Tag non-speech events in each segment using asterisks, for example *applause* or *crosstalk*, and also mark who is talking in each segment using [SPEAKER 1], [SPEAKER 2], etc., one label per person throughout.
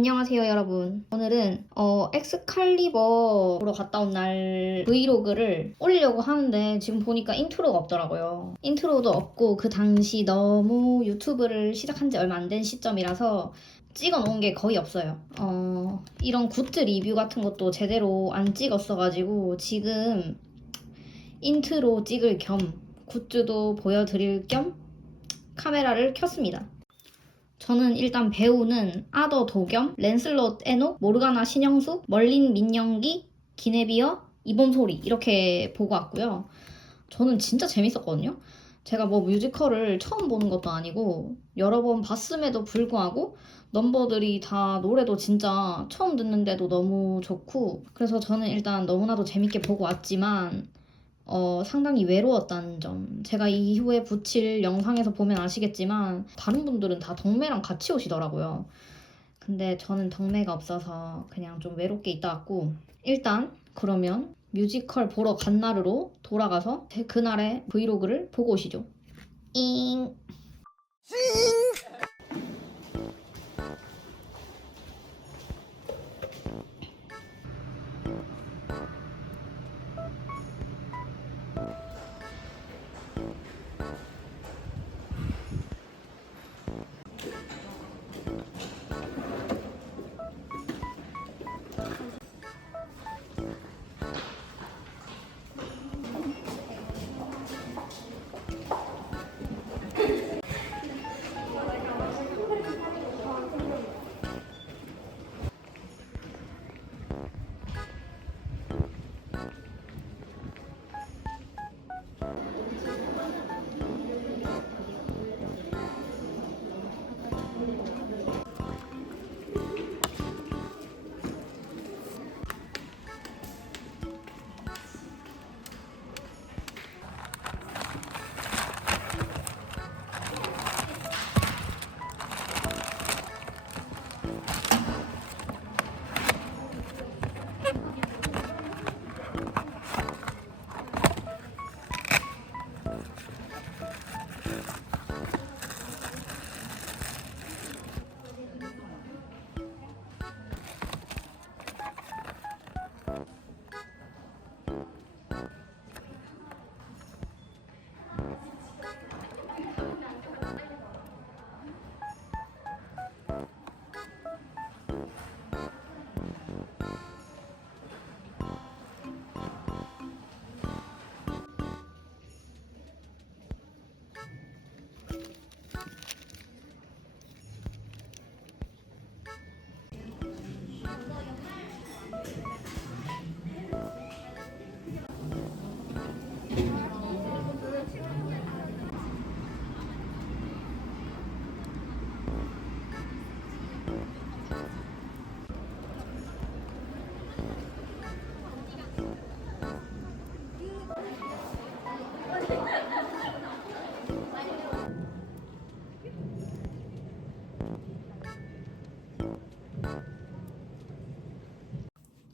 [SPEAKER 1] 안녕하세요 여러분. 오늘은 어 엑스칼리버 보러 갔다 온 날 브이로그를 올리려고 하는데 지금 보니까 인트로가 없더라고요. 인트로도 없고 그 당시 너무 유튜브를 시작한 지 얼마 안 된 시점이라서 찍어 놓은 게 거의 없어요. 어 이런 굿즈 리뷰 같은 것도 제대로 안 찍었어가지고 지금 인트로 찍을 겸 굿즈도 보여드릴 겸 카메라를 켰습니다 저는 일단 배우는 아더 도겸, 랜슬롯 에녹, 모르가나 신영수, 멀린 민영기, 기네비어, 이범소리 이렇게 보고 왔고요. 저는 진짜 재밌었거든요. 제가 뭐 뮤지컬을 처음 보는 것도 아니고 여러 번 봤음에도 불구하고 넘버들이 다 노래도 진짜 처음 듣는데도 너무 좋고 그래서 저는 일단 너무나도 재밌게 보고 왔지만 어, 상당히 외로웠다는 점. 제가 이후에 붙일 영상에서 보면 아시겠지만, 다른 분들은 다 덕매랑 같이 오시더라고요. 근데 저는 덕매가 없어서 그냥 좀 외롭게 있다 왔고, 일단, 그러면 뮤지컬 보러 간 날으로 돌아가서 제 그날의 브이로그를 보고 오시죠. 잉!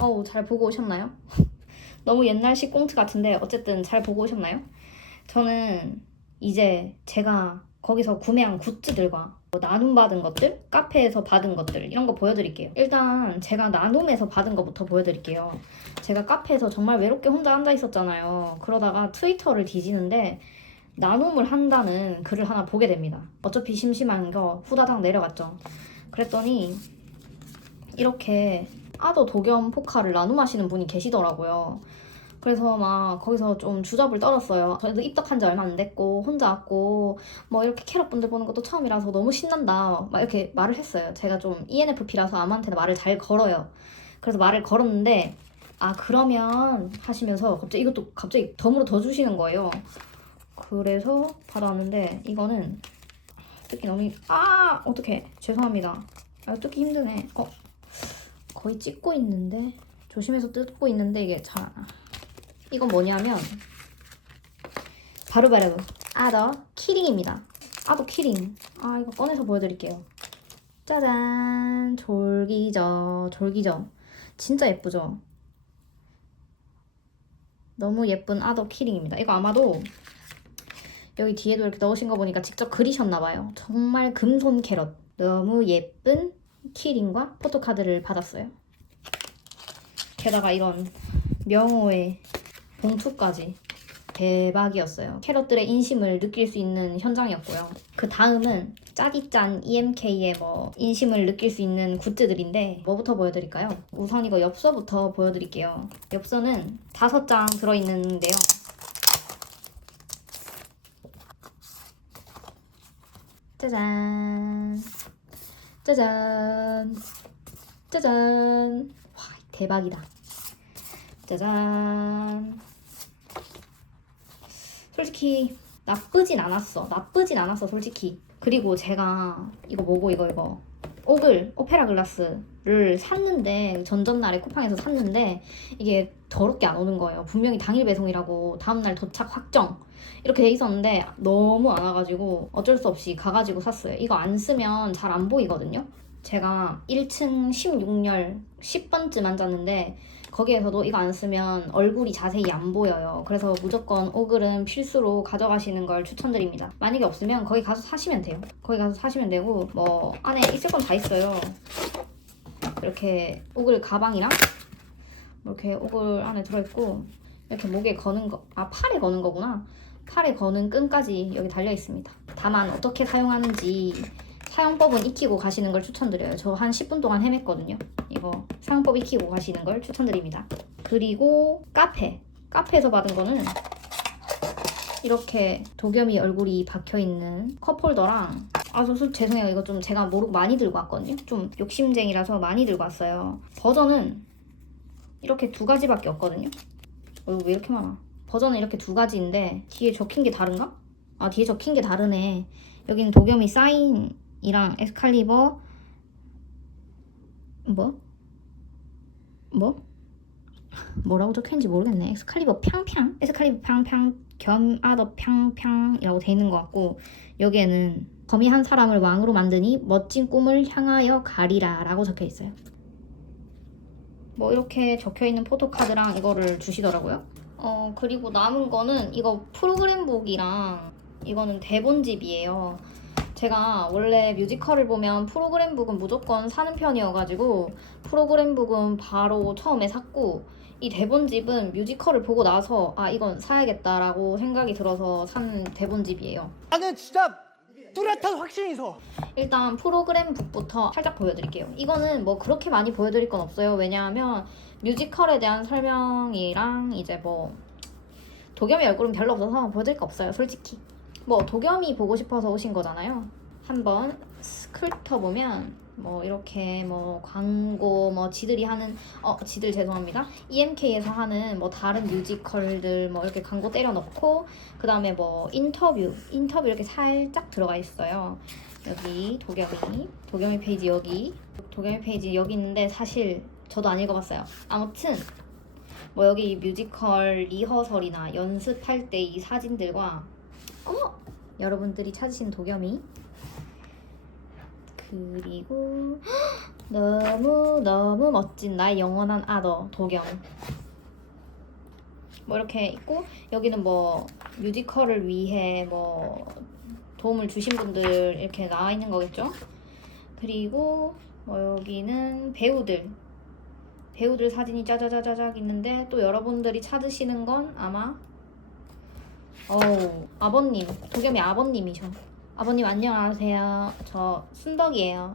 [SPEAKER 1] 어우, 잘 보고 오셨나요? *laughs* 너무 옛날식 꽁트 같은데 어쨌든 잘 보고 오셨나요? 저는 이제 제가 거기서 구매한 굿즈들과 뭐 나눔 받은 것들, 카페에서 받은 것들 이런 거 보여드릴게요. 일단 제가 나눔에서 받은 것부터 보여드릴게요. 제가 카페에서 정말 외롭게 혼자 앉아 있었잖아요. 그러다가 트위터를 뒤지는데 나눔을 한다는 글을 하나 보게 됩니다. 어차피 심심한 거 후다닥 내려갔죠. 그랬더니 이렇게 아더 도겸 포카를 나눔하시는 분이 계시더라고요. 그래서 막 거기서 좀 주접을 떨었어요. 저도 입덕한 지 얼마 안 됐고 혼자 왔고 뭐 이렇게 캐럿 분들 보는 것도 처음이라서 너무 신난다 막 이렇게 말을 했어요. 제가 좀 ENFP라서 아무한테나 말을 잘 걸어요. 그래서 말을 걸었는데 아 그러면 하시면서 갑자기 이것도 갑자기 덤으로 더 주시는 거예요. 그래서 받아왔는데 이거는 뜯기 너무 힘... 아 어떡해 죄송합니다. 아 뜯기 힘드네. 어 거의 찍고 있는데 조심해서 뜯고 있는데 이게 잘. 이건 뭐냐면 바로바로 아더 키링입니다. 아더 키링. 아 이거 꺼내서 보여드릴게요. 짜잔 졸기죠 졸기죠. 진짜 예쁘죠. 너무 예쁜 아더 키링입니다. 이거 아마도 여기 뒤에도 이렇게 넣으신 거 보니까 직접 그리셨나봐요. 정말 금손 캐럿. 너무 예쁜 키링과 포토카드를 받았어요. 게다가 이런 명호의 봉투까지 대박이었어요. 캐럿들의 인심을 느낄 수 있는 현장이었고요. 그 다음은 짜디짠 EMK의 뭐 인심을 느낄 수 있는 굿즈들인데 뭐부터 보여드릴까요? 우선 이거 엽서부터 보여드릴게요. 엽서는 다섯 장 들어있는데요. 짜잔 짜잔 짜잔 와 대박이다 짜잔 솔직히 나쁘진 않았어. 나쁘진 않았어 솔직히. 그리고 제가 이거 뭐고 이거 이거. 오글 오페라 글라스를 샀는데 전전날에 쿠팡에서 샀는데 이게 더럽게 안 오는 거예요. 분명히 당일 배송이라고 다음날 도착 확정. 이렇게 돼 있었는데 너무 안 와가지고 어쩔 수 없이 가가지고 샀어요. 이거 안 쓰면 잘 안 보이거든요. 제가 1층 16열 10번쯤 앉았는데 거기에서도 이거 안 쓰면 얼굴이 자세히 안 보여요. 그래서 무조건 오글은 필수로 가져가시는 걸 추천드립니다. 만약에 없으면 거기 가서 사시면 돼요. 거기 가서 사시면 되고 뭐 안에 있을 건 다 있어요. 이렇게 오글 가방이랑 뭐 이렇게 오글 안에 들어있고 이렇게 목에 거는 거, 아 팔에 거는 거구나. 팔에 거는 끈까지 여기 달려 있습니다. 다만 어떻게 사용하는지 사용법은 익히고 가시는 걸 추천드려요. 저 한 10분 동안 헤맸거든요. 이거 사용법 익히고 가시는 걸 추천드립니다. 그리고 카페. 카페에서 받은 거는 이렇게 도겸이 얼굴이 박혀 있는 컵홀더랑 아, 저 소- 죄송해요. 이거 좀 제가 모르고 많이 들고 왔거든요. 좀 욕심쟁이라서 많이 들고 왔어요. 버전은 이렇게 두 가지밖에 없거든요. 어, 이거 왜 이렇게 많아? 버전은 이렇게 두 가지인데 뒤에 적힌 게 다른가? 아 뒤에 적힌 게 다르네. 여기는 도겸이 사인 이랑 엑스칼리버 뭐? 뭐? 뭐라고 적혀있는지 모르겠네. 엑스칼리버 팡팡, 엑스칼리버 팡팡, 겸 아더 팡팡이라고 돼 있는 것 같고 여기에는 거미 한 사람을 왕으로 만드니 멋진 꿈을 향하여 가리라 라고 적혀 있어요. 뭐 이렇게 적혀 있는 포토카드랑 이거를 주시더라고요. 어 그리고 남은 거는 이거 프로그램북이랑 이거는 대본집이에요. 제가 원래 뮤지컬을 보면 프로그램북은 무조건 사는 편이어가지고 프로그램북은 바로 처음에 샀고 이 대본집은 뮤지컬을 보고 나서 아 이건 사야겠다라고 생각이 들어서 산 대본집이에요.
[SPEAKER 2] 나는 진짜 뚜렷한 확신이 있어.
[SPEAKER 1] 일단 프로그램북부터 살짝 보여드릴게요. 이거는 뭐 그렇게 많이 보여드릴 건 없어요. 왜냐하면 뮤지컬에 대한 설명이랑 이제 뭐 도겸이 얼굴은 별로 없어서 보여드릴 거 없어요. 솔직히. 뭐 도겸이 보고 싶어서 오신 거잖아요. 한번 스크립터 보면 뭐 이렇게 뭐 광고 뭐 지들이 하는 어 지들 죄송합니다. EMK에서 하는 뭐 다른 뮤지컬들 뭐 이렇게 광고 때려 넣고 그 다음에 뭐 인터뷰 인터뷰 이렇게 살짝 들어가 있어요. 여기 도겸이 도겸이 페이지 여기 도겸이 페이지 여기 있는데 사실 저도 안 읽어봤어요. 아무튼 뭐 여기 뮤지컬 리허설이나 연습할 때 이 사진들과 어머 여러분들이 찾으신 도겸이. 그리고 *gasps* 너무 너무 멋진 나의 영원한 아더 도겸. 뭐 이렇게 있고 여기는 뭐 뮤지컬을 위해 뭐 도움을 주신 분들 이렇게 나와 있는 거겠죠? 그리고 뭐 여기는 배우들. 배우들 사진이 짜자자자작 있는데 또 여러분들이 찾으시는 건 아마 어우 아버님 도겸이 아버님이셔 아버님 안녕하세요. 저 순덕이에요.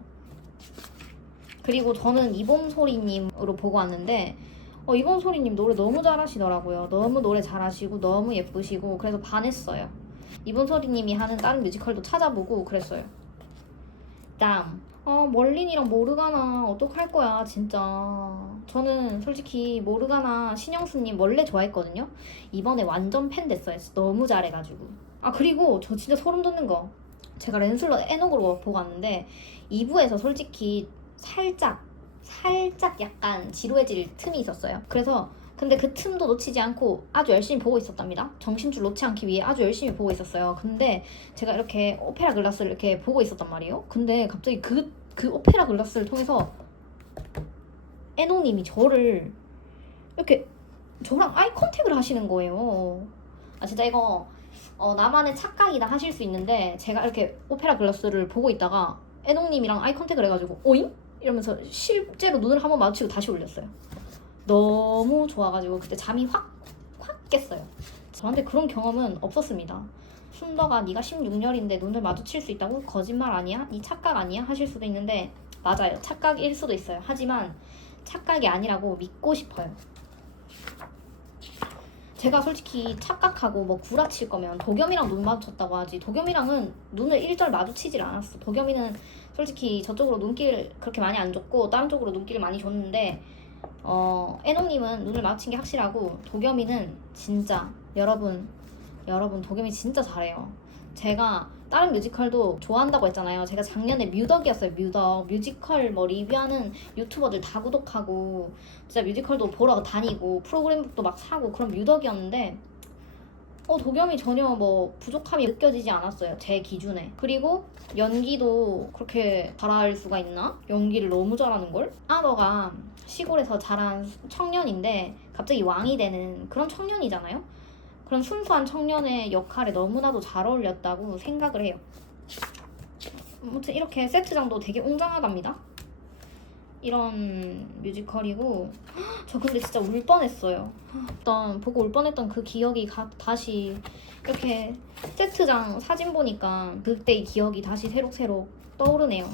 [SPEAKER 1] 그리고 저는 이봄소리님으로 보고 왔는데 어, 이봄소리님 노래 너무 잘하시더라고요. 너무 노래 잘하시고 너무 예쁘시고 그래서 반했어요. 이봄소리님이 하는 다른 뮤지컬도 찾아보고 그랬어요. 다음 어 멀린이랑 모르가나 어떡할 거야 진짜. 저는 솔직히 모르가나 신영수님 원래 좋아했거든요. 이번에 완전 팬 됐어요. 너무 잘해가지고. 아 그리고 저 진짜 소름 돋는 거. 제가 렌슬러 에녹으로 보고 왔는데 2부에서 솔직히 살짝 살짝 약간 지루해질 틈이 있었어요. 그래서 근데 그 틈도 놓치지 않고 아주 열심히 보고 있었답니다. 정신줄 놓지 않기 위해 아주 열심히 보고 있었어요. 근데 제가 이렇게 오페라 글라스를 이렇게 보고 있었단 말이에요. 근데 갑자기 그, 그 오페라 글라스를 통해서 에녹님이 저를 이렇게 저랑 아이 컨택을 하시는 거예요. 아 진짜 이거 어, 나만의 착각이다 하실 수 있는데 제가 이렇게 오페라 글라스를 보고 있다가 애동님이랑 아이 컨택을 해가지고 오잉? 이러면서 실제로 눈을 한번 마주치고 다시 올렸어요. 너무 좋아가지고 그때 잠이 확 확 깼어요. 저한테 그런 경험은 없었습니다. 순덕아 네가 16열인데 눈을 마주칠 수 있다고? 거짓말 아니야? 네 착각 아니야? 하실 수도 있는데 맞아요. 착각일 수도 있어요. 하지만 착각이 아니라고 믿고 싶어요. 제가 솔직히 착각하고 뭐 구라칠 거면 도겸이랑 눈 마주쳤다고 하지 도겸이랑은 눈을 일절 마주치질 않았어 도겸이는 솔직히 저쪽으로 눈길 그렇게 많이 안 줬고 다른 쪽으로 눈길을 많이 줬는데 어 애노님은 눈을 마주친 게 확실하고 도겸이는 진짜 여러분 여러분 도겸이 진짜 잘해요. 제가 다른 뮤지컬도 좋아한다고 했잖아요. 제가 작년에 뮤덕이었어요 뮤덕. 뮤지컬 뭐 리뷰하는 유튜버들 다 구독하고 진짜 뮤지컬도 보러 다니고 프로그램북도 막 사고 그런 뮤덕이었는데 어 도겸이 전혀 뭐 부족함이 느껴지지 않았어요 제 기준에 그리고 연기도 그렇게 잘할 수가 있나? 연기를 너무 잘하는 걸? 아너가 시골에서 자란 청년인데 갑자기 왕이 되는 그런 청년이잖아요 그런 순수한 청년의 역할에 너무나도 잘 어울렸다고 생각을 해요 아무튼 이렇게 세트장도 되게 웅장하답니다 이런 뮤지컬이고 저 근데 진짜 울 뻔했어요. 일단 보고 울 뻔했던 그 기억이 가- 다시 이렇게 세트장 사진 보니까 그때의 기억이 다시 새록새록 떠오르네요.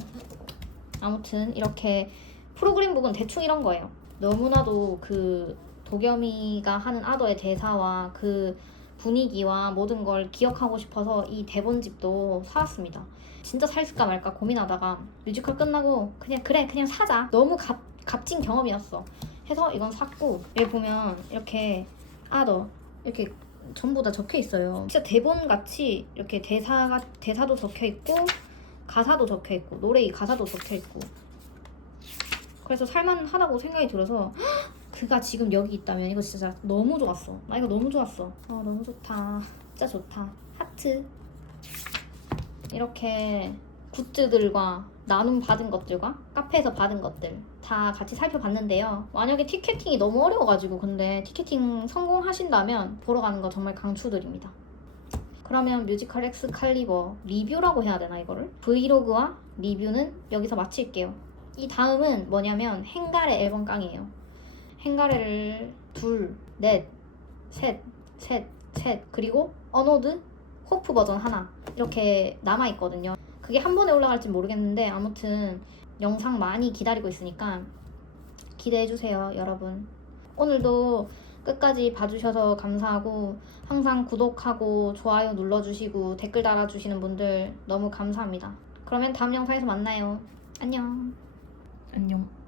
[SPEAKER 1] 아무튼 이렇게 프로그램 북은 대충 이런 거예요. 너무나도 그 도겸이가 하는 아더의 대사와 그 분위기와 모든 걸 기억하고 싶어서 이 대본집도 사왔습니다. 진짜 살까 말까 고민하다가 뮤지컬 끝나고 그냥 그래 그냥 사자. 너무 값, 값진 경험이었어. 해서 이건 샀고 여기 보면 이렇게 아더 이렇게 전부 다 적혀 있어요. 진짜 대본 같이 이렇게 대사가 대사도 적혀 있고 가사도 적혀 있고 노래 가사도 적혀 있고. 그래서 살만하다고 생각이 들어서 헉, 그가 지금 여기 있다면 이거 진짜 너무 좋았어 나 이거 너무 좋았어 어 너무 좋다 진짜 좋다 하트 이렇게 굿즈들과 나눔 받은 것들과 카페에서 받은 것들 다 같이 살펴봤는데요. 만약에 티켓팅이 너무 어려워가지고 근데 티켓팅 성공하신다면 보러 가는 거 정말 강추드립니다. 그러면 뮤지컬 엑스 칼리버 리뷰라고 해야 되나 이거를? 브이로그와 리뷰는 여기서 마칠게요. 이 다음은 뭐냐면 행가래 앨범 깡이에요. 행가래를 둘, 넷, 셋, 셋, 셋 그리고 어노드 호프 버전 하나 이렇게 남아 있거든요. 그게 한 번에 올라갈지 모르겠는데 아무튼 영상 많이 기다리고 있으니까 기대해 주세요, 여러분. 오늘도 끝까지 봐주셔서 감사하고 항상 구독하고 좋아요 눌러주시고 댓글 달아주시는 분들 너무 감사합니다. 그러면 다음 영상에서 만나요. 안녕.
[SPEAKER 3] 안녕.